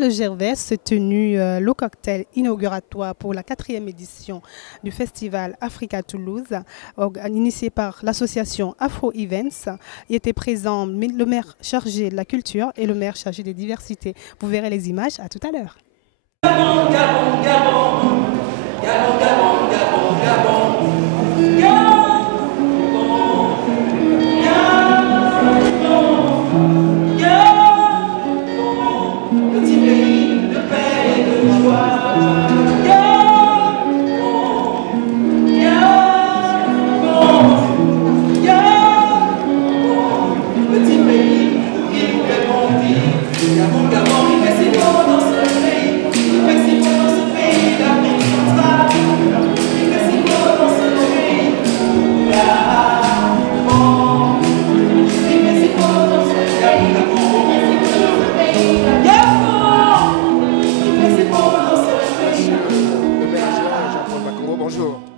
salle Gervais s'est tenu le cocktail inauguratoire pour la 4e édition du festival Africa Toulouse, initié par l'association Afro Events. Il était présent le maire chargé de la culture et le maire chargé des diversités. Vous verrez les images, à tout à l'heure. Gabon, Gabon, Gabon, Gabon, Gabon, Gabon, Gabon, Gabon.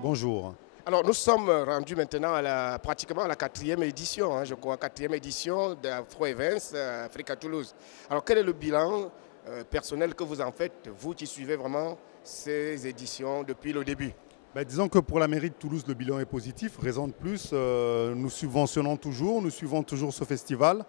Bonjour. Alors nous sommes rendus maintenant à pratiquement à la 4e édition, je crois, 4e édition d'Afro Events Africa Toulouse. Alors quel est le bilan personnel que vous en faites, vous qui suivez vraiment ces éditions depuis le début? Disons que pour la mairie de Toulouse, le bilan est positif. Raison de plus, nous subventionnons toujours, nous suivons toujours ce festival.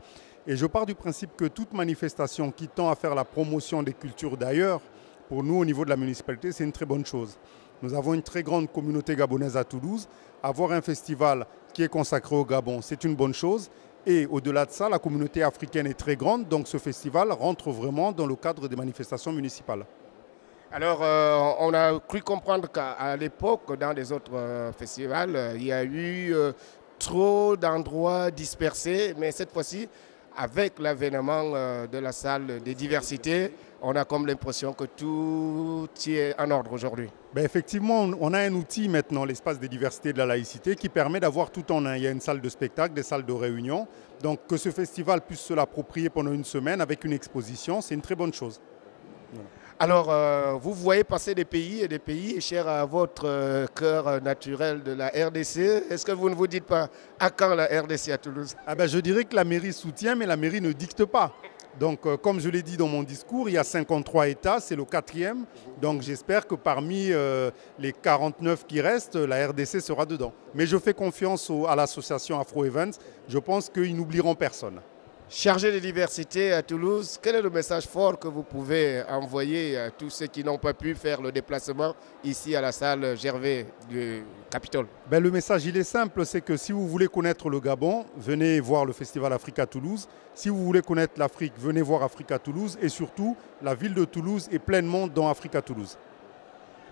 Et je pars du principe que toute manifestation qui tend à faire la promotion des cultures d'ailleurs, pour nous au niveau de la municipalité, c'est une très bonne chose. Nous avons une très grande communauté gabonaise à Toulouse. Avoir un festival qui est consacré au Gabon, c'est une bonne chose. Et au-delà de ça, la communauté africaine est très grande, donc ce festival rentre vraiment dans le cadre des manifestations municipales. Alors, on a cru comprendre qu'à l'époque, dans les autres festivals, il y a eu trop d'endroits dispersés, mais cette fois-ci, avec l'avènement de la salle des diversités, on a comme l'impression que tout est en ordre aujourd'hui. Effectivement, on a un outil maintenant, l'espace des diversités de la laïcité, qui permet d'avoir tout en un. Il y a une salle de spectacle, des salles de réunion. Donc que ce festival puisse se l'approprier pendant une semaine avec une exposition, c'est une très bonne chose. Voilà. Alors, vous voyez passer des pays chers à votre cœur naturel de la RDC. Est-ce que vous ne vous dites pas à quand la RDC à Toulouse? Je dirais que la mairie soutient, mais la mairie ne dicte pas. Donc, comme je l'ai dit dans mon discours, il y a 53 États, c'est le 4e. Donc, j'espère que parmi les 49 qui restent, la RDC sera dedans. Mais je fais confiance à l'association Afro Events. Je pense qu'ils n'oublieront personne. Chargé de diversité à Toulouse, quel est le message fort que vous pouvez envoyer à tous ceux qui n'ont pas pu faire le déplacement ici à la salle Gervais du Capitole? Le message, il est simple, c'est que si vous voulez connaître le Gabon, venez voir le festival Africa Toulouse. Si vous voulez connaître l'Afrique, venez voir Africa Toulouse. Et surtout, la ville de Toulouse est pleinement dans Africa Toulouse.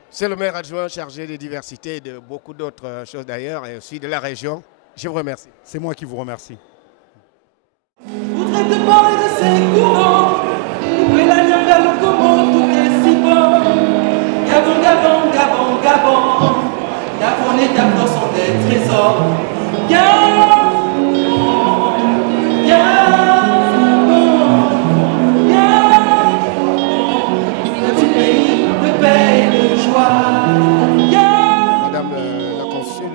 C'est le maire adjoint chargé de diversité et de beaucoup d'autres choses d'ailleurs, et aussi de la région. Je vous remercie. C'est moi qui vous remercie. Voudrais te parler de ces courants, ouvrez la ligne vers le comment, tout est si bon. Gabon, Gabon, Gabon, Gabon, Gabon est dans son des trésors. Gabon, Gabon, Gabon, petit pays de paix et de joie. Gabon. Madame la consul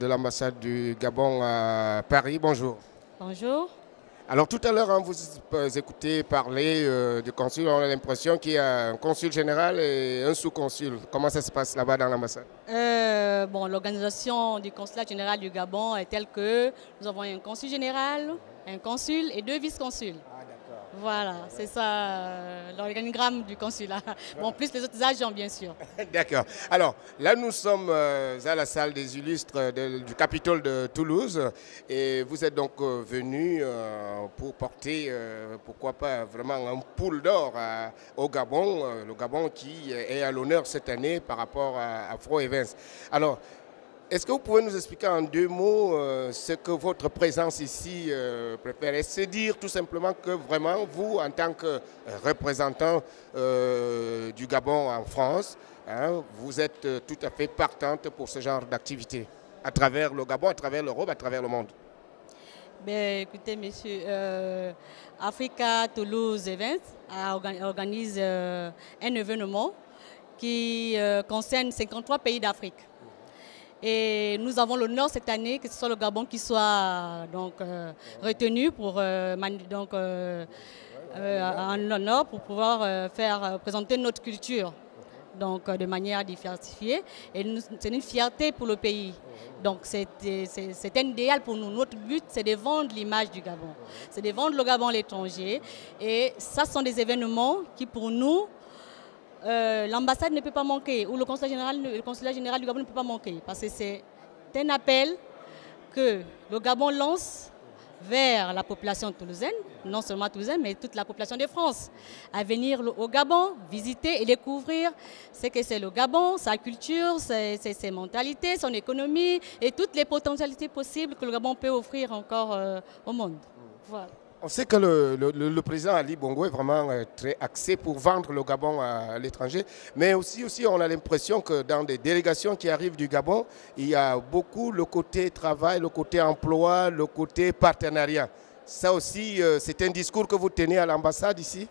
de l'ambassade du Gabon à Paris, bonjour. Bonjour. Alors tout à l'heure, vous écoutez parler du consul, on a l'impression qu'il y a un consul général et un sous-consul. Comment ça se passe là-bas dans l'ambassade? L'organisation du consulat général du Gabon est telle que nous avons un consul général, un consul et 2 vice-consuls. Voilà, c'est ça l'organigramme du consulat. Bon, plus les autres agents, bien sûr. D'accord. Alors, là, nous sommes à la salle des illustres du Capitole de Toulouse. Et vous êtes donc venu pour porter, pourquoi pas, vraiment un poule d'or au Gabon. Le Gabon qui est à l'honneur cette année par rapport à Afro Events. Alors, est-ce que vous pouvez nous expliquer en 2 mots ce que votre présence ici préfère? Est-ce dire tout simplement que vraiment, vous, en tant que représentant du Gabon en France, vous êtes tout à fait partante pour ce genre d'activité à travers le Gabon, à travers l'Europe, à travers le monde? Écoutez, monsieur, Africa Toulouse Events organise un événement qui concerne 53 pays d'Afrique. Et nous avons l'honneur cette année que ce soit le Gabon qui soit retenu pour en honneur pour pouvoir faire présenter notre culture. Donc de manière diversifiée. Et c'est une fierté pour le pays. Donc c'est un idéal pour nous. Notre but, c'est de vendre l'image du Gabon. C'est de vendre le Gabon à l'étranger. Et ça, ce sont des événements qui, pour nous, l'ambassade ne peut pas manquer, ou le consulat général du Gabon ne peut pas manquer. Parce que c'est un appel que le Gabon lance vers la population toulousaine, non seulement toulousaine, mais toute la population de France, à venir au Gabon, visiter et découvrir ce que c'est le Gabon, sa culture, ses mentalités, son économie et toutes les potentialités possibles que le Gabon peut offrir encore au monde. Voilà. On sait que le président Ali Bongo est vraiment très axé pour vendre le Gabon à l'étranger, mais aussi on a l'impression que dans des délégations qui arrivent du Gabon, il y a beaucoup le côté travail, le côté emploi, le côté partenariat. Ça aussi, c'est un discours que vous tenez à l'ambassade ici?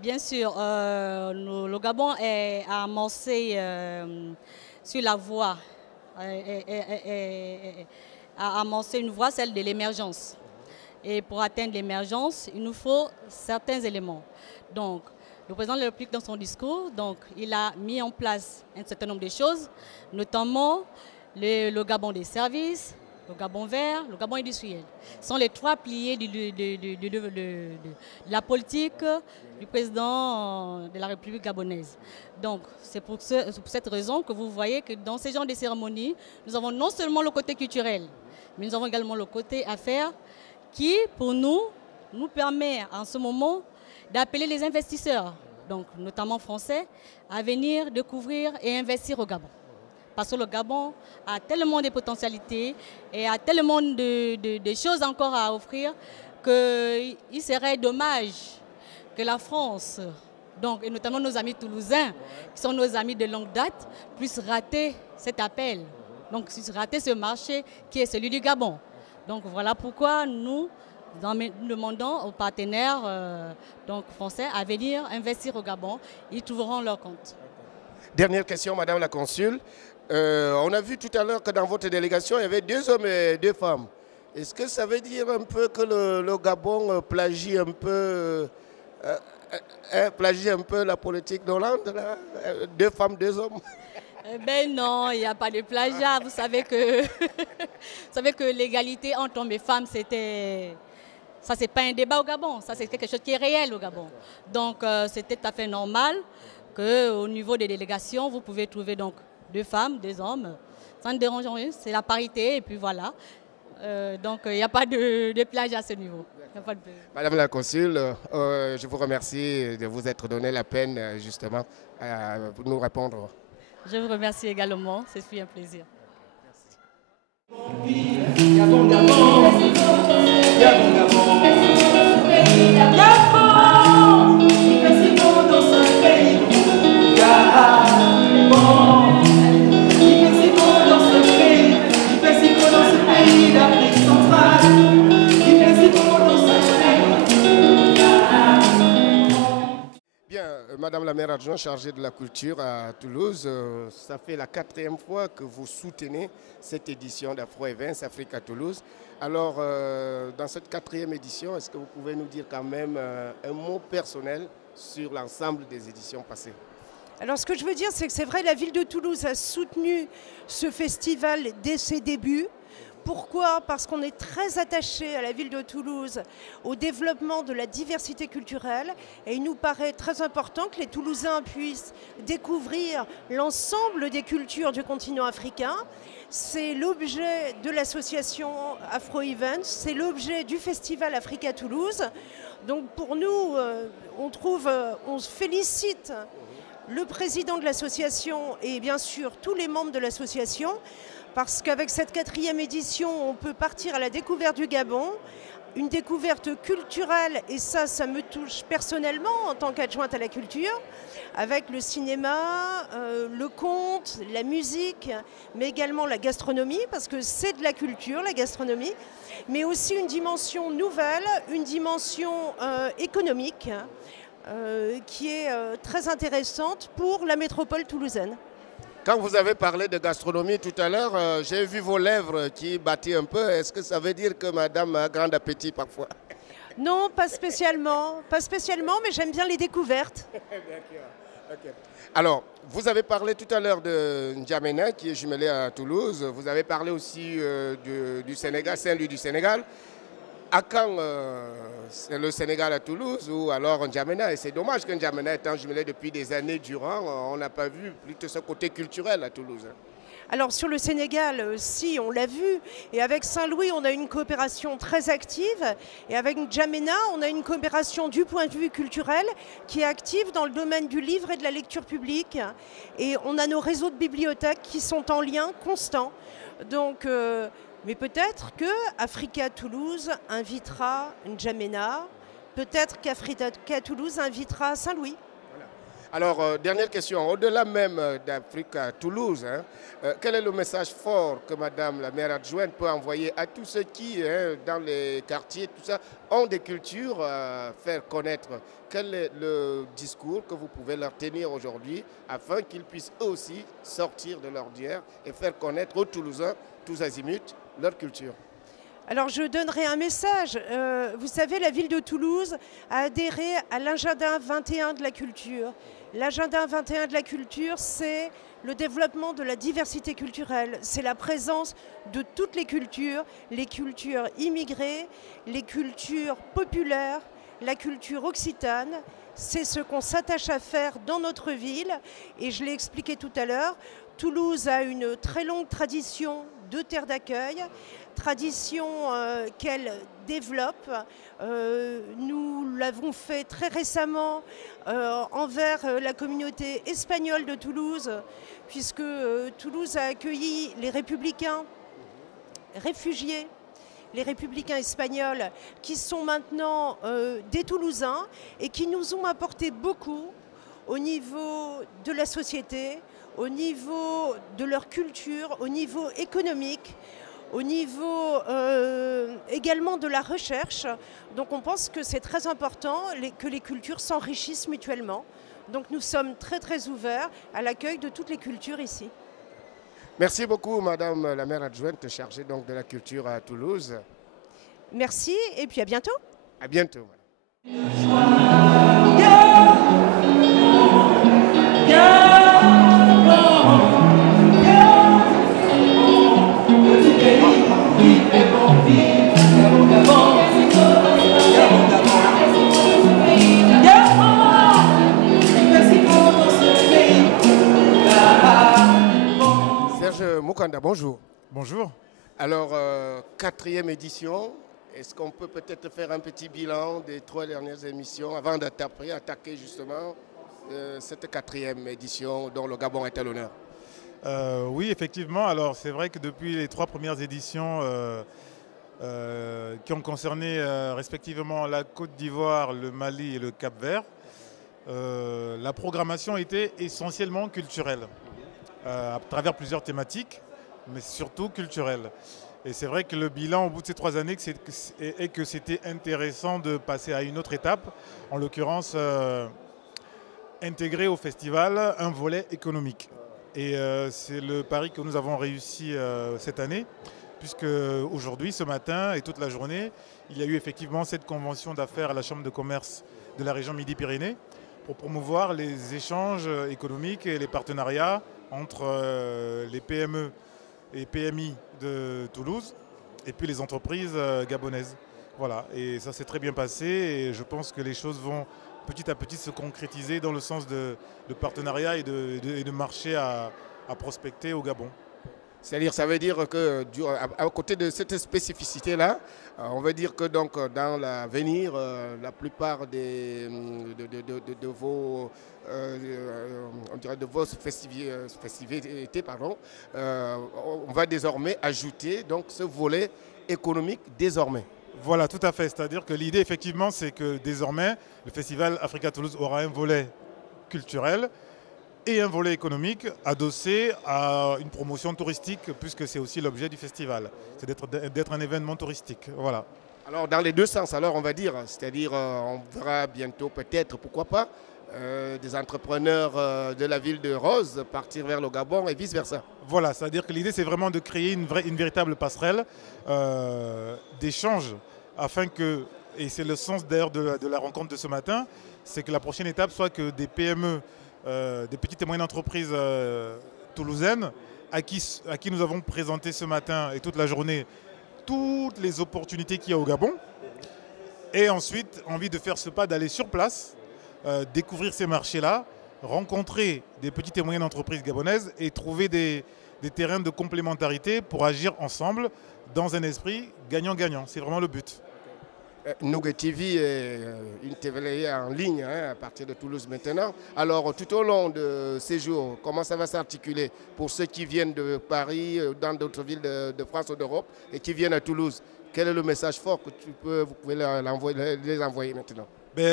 Bien sûr, le Gabon a amorcé sur la voie, a amorcé une voie, celle de l'émergence. Et pour atteindre l'émergence, il nous faut certains éléments. Donc, le président de la République, dans son discours, il a mis en place un certain nombre de choses, notamment le Gabon des services, le Gabon vert, le Gabon industriel. Ce sont les trois piliers de la politique du président de la République gabonaise. Donc, c'est pour cette raison que vous voyez que dans ces genres de cérémonies, nous avons non seulement le côté culturel, mais nous avons également le côté affaires, qui, pour nous permet en ce moment d'appeler les investisseurs, donc notamment français, à venir découvrir et investir au Gabon. Parce que le Gabon a tellement de potentialités et a tellement de choses encore à offrir qu'il serait dommage que la France, et notamment nos amis toulousains, qui sont nos amis de longue date, puissent rater cet appel, donc puissent rater ce marché qui est celui du Gabon. Donc voilà pourquoi nous demandons aux partenaires français à venir investir au Gabon. Ils trouveront leur compte. Dernière question, Madame la Consul. On a vu tout à l'heure que dans votre délégation, il y avait 2 hommes et 2 femmes. Est-ce que ça veut dire un peu que le Gabon plagie un peu la politique d'Hollande, 2 femmes, 2 hommes? Ben non, il n'y a pas de plagiat. Vous savez que l'égalité entre hommes et femmes, ça c'est pas un débat au Gabon. Ça c'est quelque chose qui est réel au Gabon. Donc c'était tout à fait normal qu'au niveau des délégations, vous pouvez trouver donc 2 femmes, 2 hommes. Ça ne dérange rien, c'est la parité et puis voilà. Donc il n'y a pas de plagiat à ce niveau. Madame la Consul, je vous remercie de vous être donné la peine justement pour nous répondre. Je vous remercie également, c'est un plaisir. Merci. Gabon, Gabon, Gabon, Gabon, Gabon, il fait si beau dans ce pays. Gabon, il fait si beau dans ce pays. Il fait si beau dans ce pays d'Afrique centrale. Il fait si beau dans ce pays. Bien, Madame la maire adjointe chargée de la culture à Toulouse, ça fait la 4e fois que vous soutenez cette édition d'Afro Events Africa Toulouse. Alors, dans cette 4e édition, est-ce que vous pouvez nous dire quand même un mot personnel sur l'ensemble des éditions passées? Alors, ce que je veux dire, c'est que c'est vrai, la ville de Toulouse a soutenu ce festival dès ses débuts. Pourquoi? Parce qu'on est très attaché à la ville de Toulouse, au développement de la diversité culturelle. Et il nous paraît très important que les Toulousains puissent découvrir l'ensemble des cultures du continent africain. C'est l'objet de l'association Afro Events, c'est l'objet du festival Africa Toulouse. Donc pour nous, on se félicite le président de l'association et bien sûr tous les membres de l'association, parce qu'avec cette 4e édition, on peut partir à la découverte du Gabon, une découverte culturelle, et ça me touche personnellement en tant qu'adjointe à la culture, avec le cinéma, le conte, la musique, mais également la gastronomie, parce que c'est de la culture, la gastronomie, mais aussi une dimension nouvelle, une dimension économique, qui est très intéressante pour la métropole toulousaine. Quand vous avez parlé de gastronomie tout à l'heure, j'ai vu vos lèvres qui battaient un peu. Est-ce que ça veut dire que madame a grand appétit parfois? Non, pas spécialement. Pas spécialement, mais j'aime bien les découvertes. Ok. Alors, vous avez parlé tout à l'heure de N'Djamena, qui est jumelé à Toulouse. Vous avez parlé aussi du Sénégal, Saint-Louis du Sénégal. À quand c'est le Sénégal à Toulouse ou alors N'Djamena? Et c'est dommage que N'Djamena étant jumelé depuis des années durant, on n'a pas vu plutôt ce côté culturel à Toulouse. Alors sur le Sénégal, si, on l'a vu. Et avec Saint-Louis, on a une coopération très active. Et avec N'Djamena, on a une coopération du point de vue culturel qui est active dans le domaine du livre et de la lecture publique. Et on a nos réseaux de bibliothèques qui sont en lien constant. Donc, mais peut-être que Africa Toulouse invitera N'Djamena. Peut-être qu'Africa Toulouse invitera Saint-Louis. Alors, dernière question, au-delà même d'Afrique à Toulouse, quel est le message fort que Madame la maire adjointe peut envoyer à tous ceux qui, dans les quartiers, tout ça, ont des cultures à faire connaître? Quel est le discours que vous pouvez leur tenir aujourd'hui afin qu'ils puissent eux aussi sortir de l'ordinaire et faire connaître aux Toulousains, tous azimuts, leur culture? Alors je donnerai un message. Vous savez, la ville de Toulouse a adhéré à l'agenda 21 de la culture. L'agenda 21 de la culture, c'est le développement de la diversité culturelle. C'est la présence de toutes les cultures immigrées, les cultures populaires, la culture occitane. C'est ce qu'on s'attache à faire dans notre ville. Et je l'ai expliqué tout à l'heure, Toulouse a une très longue tradition de terre d'accueil, tradition qu'elle développe. Nous l'avons fait très récemment envers la communauté espagnole de Toulouse, puisque Toulouse a accueilli les républicains réfugiés, les républicains espagnols, qui sont maintenant des Toulousains et qui nous ont apporté beaucoup au niveau de la société, au niveau de leur culture, au niveau économique, au niveau également de la recherche. Donc on pense que c'est très important que les cultures s'enrichissent mutuellement. Donc nous sommes très très ouverts à l'accueil de toutes les cultures ici. Merci beaucoup Madame la maire adjointe chargée donc de la culture à Toulouse. Merci et puis à bientôt. À bientôt. Serge Moukanda, bonjour. Bonjour. Alors, 4e édition, est-ce qu'on peut peut-être faire un petit bilan des 3 dernières émissions avant d'attaquer justement cette 4e édition dont le Gabon est à l'honneur? Oui, effectivement. Alors, c'est vrai que depuis les 3 premières éditions qui ont concerné respectivement la Côte d'Ivoire, le Mali et le Cap-Vert, la programmation était essentiellement culturelle, à travers plusieurs thématiques, mais surtout culturelle. Et c'est vrai que le bilan au bout de ces 3 années est que c'était intéressant de passer à une autre étape, en l'occurrence intégrer au festival un volet économique. Et c'est le pari que nous avons réussi cette année, puisque aujourd'hui, ce matin et toute la journée, il y a eu effectivement cette convention d'affaires à la Chambre de commerce de la région Midi-Pyrénées pour promouvoir les échanges économiques et les partenariats entre les PME et PMI de Toulouse et puis les entreprises gabonaises. Voilà, et ça s'est très bien passé et je pense que les choses vont petit à petit se concrétiser dans le sens de partenariat et de marché à prospecter au Gabon. C'est-à-dire, ça veut dire que à côté de cette spécificité-là, on veut dire que donc, dans l'avenir, la plupart de vos, on dirait de vos festivités, pardon, on va désormais ajouter donc, ce volet économique désormais. Voilà, tout à fait. C'est-à-dire que l'idée, effectivement, c'est que désormais, le festival Africa Toulouse aura un volet culturel et un volet économique adossé à une promotion touristique, puisque c'est aussi l'objet du festival. C'est d'être un événement touristique. Voilà. Alors, dans les deux sens, alors, on va dire, c'est-à-dire, on verra bientôt peut-être, pourquoi pas, des entrepreneurs de la ville de Rose partir vers le Gabon et vice-versa. Voilà, c'est-à-dire que l'idée, c'est vraiment de créer une véritable passerelle d'échange afin que Et c'est le sens d'ailleurs de la rencontre de ce matin, c'est que la prochaine étape soit que des PME, des petites et moyennes entreprises toulousaines, à qui nous avons présenté ce matin et toute la journée toutes les opportunités qu'il y a au Gabon, et ensuite envie de faire ce pas, d'aller sur place, découvrir ces marchés-là, rencontrer des petites et moyennes entreprises gabonaises et trouver des terrains de complémentarité pour agir ensemble dans un esprit gagnant-gagnant. C'est vraiment le but. Nougat TV est une télé en ligne à partir de Toulouse maintenant. Alors tout au long de ces jours, comment ça va s'articuler pour ceux qui viennent de Paris, dans d'autres villes de France ou d'Europe et qui viennent à Toulouse? Quel est le message fort que vous pouvez les envoyer maintenant?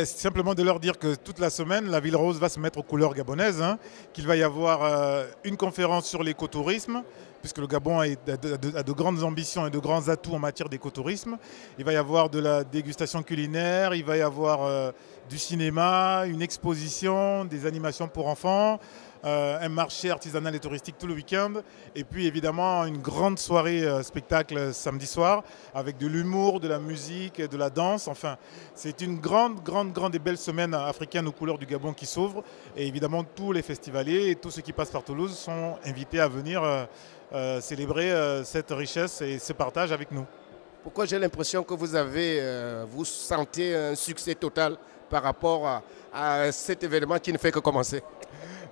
Simplement de leur dire que toute la semaine, la Ville Rose va se mettre aux couleurs gabonaises, qu'il va y avoir une conférence sur l'écotourisme, puisque le Gabon a de grandes ambitions et de grands atouts en matière d'écotourisme. Il va y avoir de la dégustation culinaire, il va y avoir du cinéma, une exposition, des animations pour enfants, un marché artisanal et touristique tout le week-end, et puis évidemment une grande soirée spectacle samedi soir avec de l'humour, de la musique, de la danse. Enfin, c'est une grande et belle semaine africaine aux couleurs du Gabon qui s'ouvre, et évidemment tous les festivaliers et tous ceux qui passent par Toulouse sont invités à venir célébrer cette richesse et ce partage avec nous. Pourquoi j'ai l'impression que vous sentez un succès total par rapport à cet événement qui ne fait que commencer?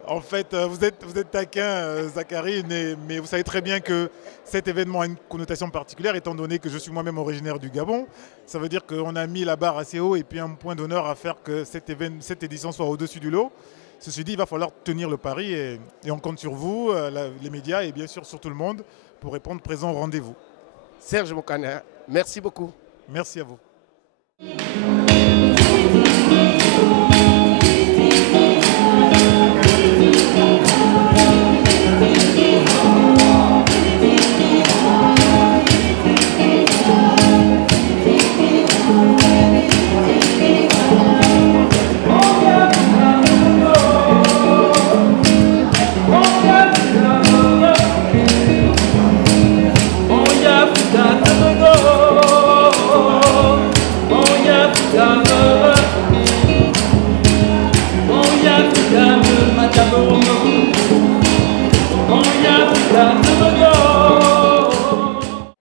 En fait, vous êtes taquin, Zachary, mais vous savez très bien que cet événement a une connotation particulière, étant donné que je suis moi-même originaire du Gabon. Ça veut dire qu'on a mis la barre assez haut et puis un point d'honneur à faire que cette édition soit au-dessus du lot. Ceci dit, il va falloir tenir le pari et on compte sur vous, les médias et bien sûr sur tout le monde pour répondre présent au rendez-vous. Serge Mokana, merci beaucoup. Merci à vous.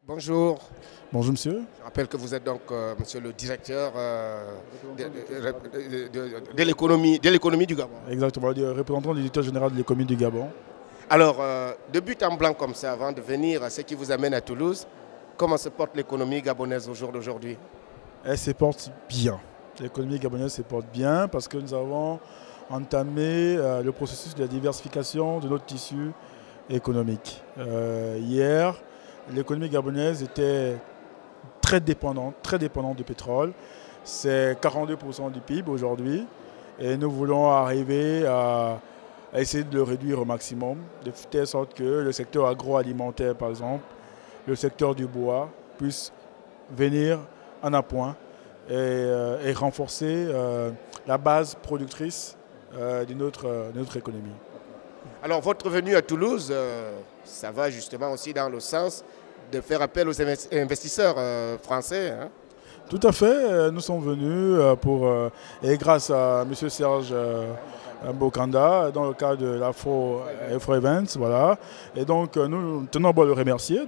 Bonjour. Bonjour monsieur. Je rappelle que vous êtes donc monsieur le directeur de l'économie du Gabon. Exactement, le représentant du directeur général de l'économie du Gabon. Alors, de but en blanc comme ça, avant de venir à ce qui vous amène à Toulouse, comment se porte l'économie gabonaise au jour d'aujourd'hui? Elle se porte bien. L'économie gabonaise se porte bien parce que nous avons entamé le processus de la diversification de notre tissu économique. Hier, l'économie gabonaise était très dépendante du pétrole. C'est 42% du PIB aujourd'hui. Et nous voulons arriver à essayer de le réduire au maximum, de telle sorte que le secteur agroalimentaire, par exemple, le secteur du bois, puisse venir en appoint et renforcer la base productrice de notre économie. Alors, votre venue à Toulouse, ça va justement aussi dans le sens de faire appel aux investisseurs français. Hein? Tout à fait. Nous sommes venus et grâce à M. Serge Bokanda, dans le cadre de l'Afro Events. Voilà. Et donc, nous tenons à le remercier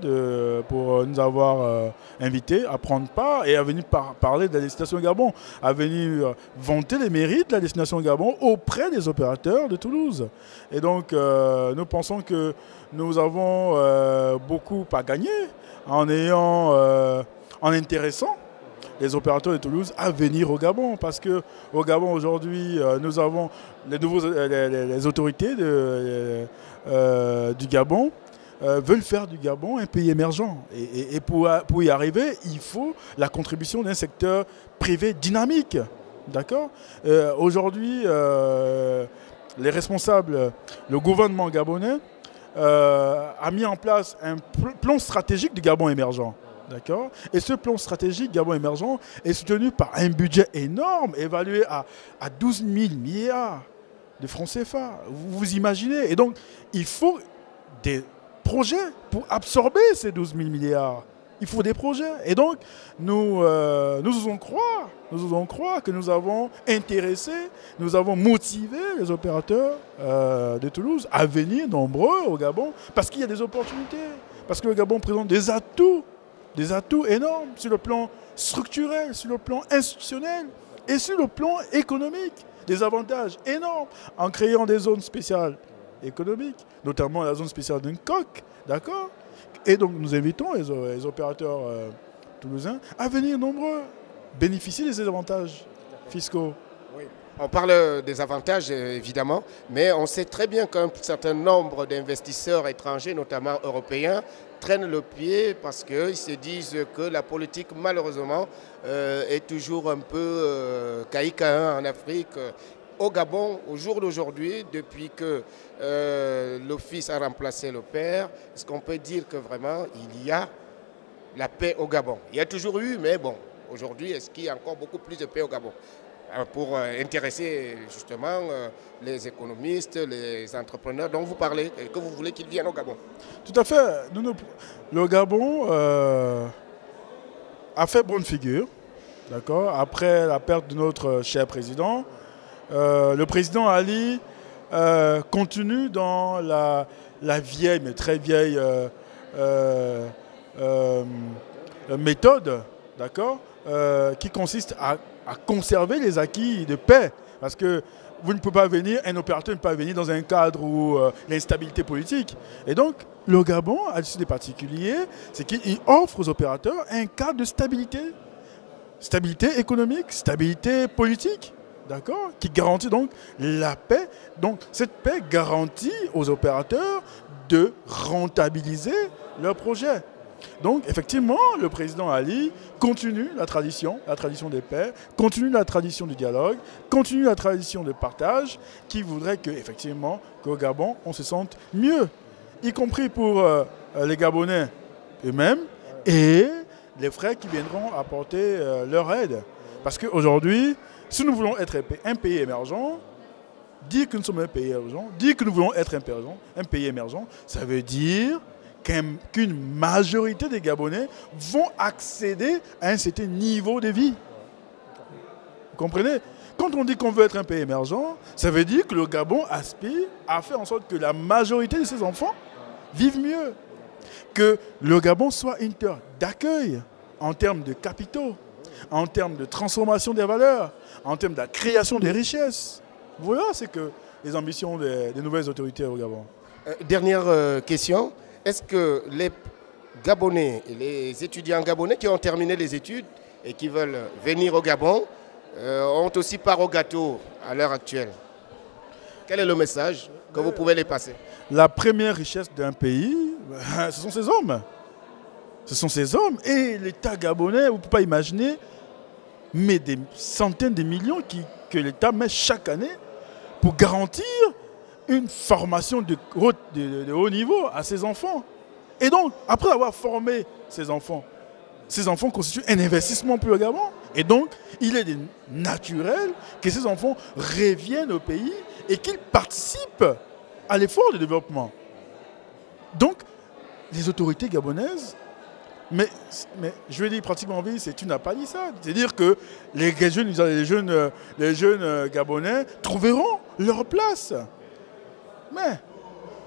pour nous avoir invités à prendre part et à venir parler de la destination Gabon, à venir vanter les mérites de la destination Gabon auprès des opérateurs de Toulouse. Et donc, nous pensons que nous avons beaucoup à gagner en intéressant les opérateurs de Toulouse à venir au Gabon. Parce qu'au Gabon, aujourd'hui, nous avons les autorités du Gabon veulent faire du Gabon un pays émergent. Et pour y arriver, il faut la contribution d'un secteur privé dynamique. D'accord ? Aujourd'hui, les responsables, le gouvernement gabonais a mis en place un plan stratégique du Gabon émergent. D'accord ? Et ce plan stratégique Gabon émergent est soutenu par un budget énorme, évalué à 12 000 milliards de francs CFA. Vous imaginez ? Et donc, il faut des projets pour absorber ces 12 000 milliards. Il faut des projets. Et donc, nous osons croire que nous avons intéressé, nous avons motivé les opérateurs de Toulouse à venir nombreux au Gabon parce qu'il y a des opportunités, parce que le Gabon présente des atouts énormes sur le plan structurel, sur le plan institutionnel et sur le plan économique. Des avantages énormes en créant des zones spéciales économiques, notamment la zone spéciale d'un coq, d'accord? Et donc nous invitons les opérateurs toulousains à venir nombreux bénéficier de ces avantages fiscaux. Oui. On parle des avantages évidemment, mais on sait très bien qu'un certain nombre d'investisseurs étrangers, notamment européens, traînent le pied parce qu'ils se disent que la politique malheureusement est toujours un peu caïque en Afrique. Au Gabon, au jour d'aujourd'hui, depuis que le fils a remplacé le père, est-ce qu'on peut dire que vraiment il y a la paix au Gabon? Il y a toujours eu, mais bon, aujourd'hui, est-ce qu'il y a encore beaucoup plus de paix au Gabon? Pour intéresser justement les économistes, les entrepreneurs dont vous parlez et que vous voulez qu'ils viennent au Gabon. Tout à fait. Le Gabon a fait bonne figure, d'accord, après la perte de notre cher président. Le président Ali continue dans la vieille, mais très vieille méthode, d'accord, qui consiste à conserver les acquis de paix. Parce que vous ne pouvez pas venir, un opérateur ne peut pas venir dans un cadre où l'instabilité politique. Et donc, le Gabon, à l'issue des particuliers, c'est qu'il offre aux opérateurs un cadre de stabilité. Stabilité économique, stabilité politique, d'accord, qui garantit donc la paix. Donc, cette paix garantit aux opérateurs de rentabiliser leurs projets. Donc, effectivement, le président Ali continue la tradition des paix, continue la tradition du dialogue, continue la tradition de partage, qui voudrait que, effectivement, qu'au Gabon, on se sente mieux, y compris pour les Gabonais eux-mêmes et les frères qui viendront apporter leur aide. Parce qu'aujourd'hui, si nous voulons être un pays émergent, dire que nous sommes un pays émergent, dire que nous voulons être un pays émergent, ça veut dire qu'une majorité des Gabonais vont accéder à un certain niveau de vie. Vous comprenez? Quand on dit qu'on veut être un pays émergent, ça veut dire que le Gabon aspire à faire en sorte que la majorité de ses enfants vivent mieux. Que le Gabon soit une terre d'accueil en termes de capitaux, en termes de transformation des valeurs, en termes de la création des richesses. Voilà, c'est que les ambitions des nouvelles autorités au Gabon. Dernière question. Est-ce que les Gabonais, les étudiants gabonais qui ont terminé les études et qui veulent venir au Gabon ont aussi part au gâteau à l'heure actuelle? Quel est le message que vous pouvez les passer? La première richesse d'un pays, ce sont ses hommes. Ce sont ces hommes. Et l'État gabonais, vous ne pouvez pas imaginer, mais des centaines de millions que l'État met chaque année pour garantir une formation de haut niveau à ses enfants. Et donc, après avoir formé ces enfants constituent un investissement pour le Gabon. Et donc, il est naturel que ces enfants reviennent au pays et qu'ils participent à l'effort de développement. Donc, les autorités gabonaises, mais je vais dire pratiquement vie, c'est une palissade. C'est-à-dire que les jeunes Gabonais trouveront leur place. Mais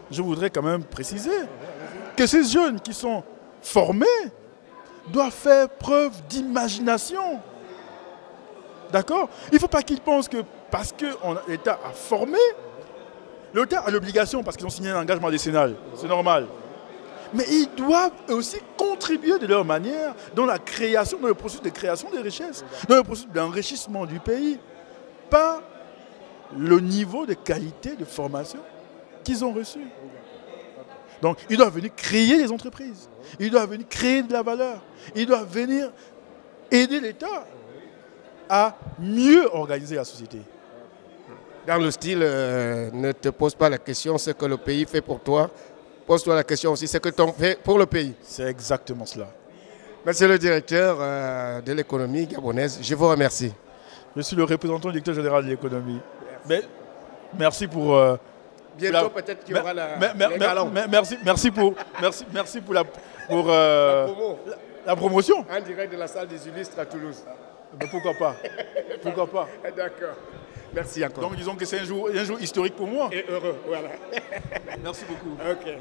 je voudrais quand même préciser que ces jeunes qui sont formés doivent faire preuve d'imagination. D'accord? Il ne faut pas qu'ils pensent que parce que l'État a formé, l'État a l'obligation, parce qu'ils ont signé un engagement décennal, c'est normal. Mais ils doivent aussi contribuer de leur manière dans la création, dans le processus de création des richesses, dans le processus d'enrichissement du pays, par le niveau de qualité de formation qu'ils ont reçu. Donc, ils doivent venir créer des entreprises. Ils doivent venir créer de la valeur. Ils doivent venir aider l'État à mieux organiser la société. Dans le style, ne te pose pas la question ce que le pays fait pour toi. Pose-toi la question aussi ce que tu en fais pour le pays. C'est exactement cela. Monsieur le directeur de l'économie gabonaise, je vous remercie. Je suis le représentant du directeur général de l'économie. Merci pour... Bientôt, peut-être qu'il y aura la merci pour la promo. La promotion? En direct de la salle des illustres à Toulouse. Ben, pourquoi pas? Pourquoi pas? D'accord. Merci encore. Donc disons que c'est un jour historique pour moi. Et heureux, voilà. Merci beaucoup. Ok.